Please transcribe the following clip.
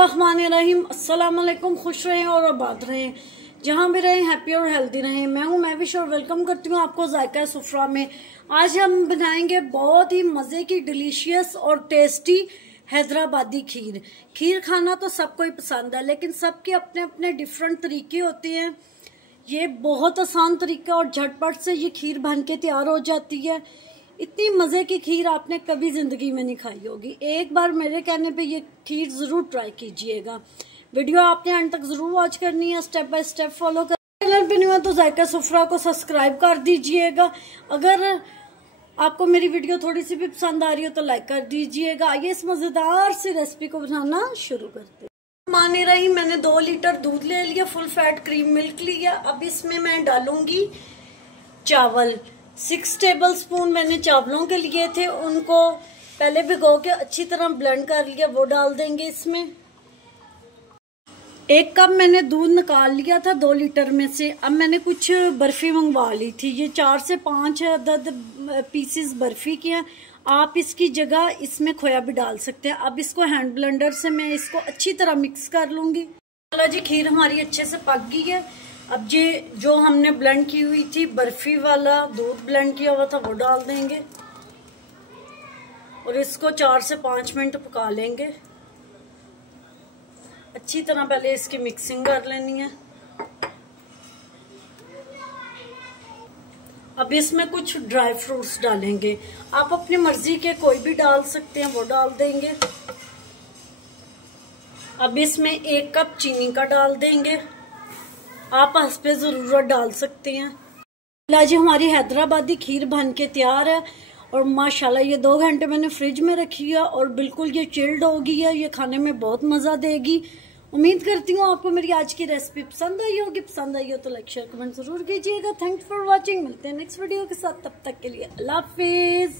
बिस्मिल्लाहिर्रहमानिर्रहीम। अस्सलाम वालेकुम। खुश रहें और आबाद रहें, जहाँ भी रहें हैप्पी और हेल्दी रहें। मैं हूँ महविश और वेलकम करती हूँ आपको जायका सुफ्रा में। आज हम बनाएंगे बहुत ही मज़े की डिलीशियस और टेस्टी हैदराबादी खीर। खीर खाना तो सबको ही पसंद है, लेकिन सबके अपने अपने डिफरेंट तरीके होते हैं। ये बहुत आसान तरीका और झटपट से ये खीर बन के तैयार हो जाती है। इतनी मज़े की खीर आपने कभी ज़िंदगी में नहीं खाई होगी। एक बार मेरे कहने पे ये खीर ज़रूर ट्राई कीजिएगा। वीडियो आपने एंड तक ज़रूर वॉच करनी है, स्टेप बाय स्टेप फॉलो कर। चैनल पे नहीं हुआ तो जायका सुफ्रा को सब्सक्राइब कर दीजिएगा। अगर आपको मेरी वीडियो थोड़ी सी भी पसंद आ रही हो तो लाइक कर दीजिएगा। आइए इस मज़ेदार सी रेसिपी को बनाना शुरू करते हैं। माने रही, मैंने 2 लीटर दूध ले लिया, फुल फैट क्रीम मिल्क लिया। अब इसमें मैं डालूंगी चावल। 6 टेबल स्पून मैंने चावलों के लिए थे, उनको पहले भिगो के अच्छी तरह ब्लेंड कर लिया, वो डाल देंगे इसमें। 1 कप मैंने दूध निकाल लिया था 2 लीटर में से। अब मैंने कुछ बर्फी मंगवा ली थी, ये 4 से 5 अदद पीसेस बर्फी के हैं। आप इसकी जगह इसमें खोया भी डाल सकते हैं। अब इसको हैंड ब्लेंडर से मैं इसको अच्छी तरह मिक्स कर लूंगी। चलो जी, खीर हमारी अच्छे से पक गई है। अब ये जो हमने ब्लेंड की हुई थी बर्फी वाला दूध ब्लेंड किया हुआ था वो डाल देंगे और इसको 4 से 5 मिनट पका लेंगे। अच्छी तरह पहले इसकी मिक्सिंग कर लेनी है। अब इसमें कुछ ड्राई फ्रूट्स डालेंगे, आप अपनी मर्जी के कोई भी डाल सकते हैं, वो डाल देंगे। अब इसमें 1 कप चीनी का डाल देंगे, आप हस्बे ज़रूरत डाल सकते हैं। लाजी हमारी हैदराबादी खीर बन के तैयार है और माशाल्लाह ये 2 घंटे मैंने फ्रिज में रखी है और बिल्कुल ये चिल्ड हो गई है। ये खाने में बहुत मज़ा देगी। उम्मीद करती हूँ आपको मेरी आज की रेसिपी पसंद आई होगी। पसंद आई हो तो लाइक शेयर कमेंट ज़रूर कीजिएगा। Thanks for watching. मिलते हैं नेक्स्ट वीडियो के साथ, तब तक के लिए अल्लाह हाफिज़।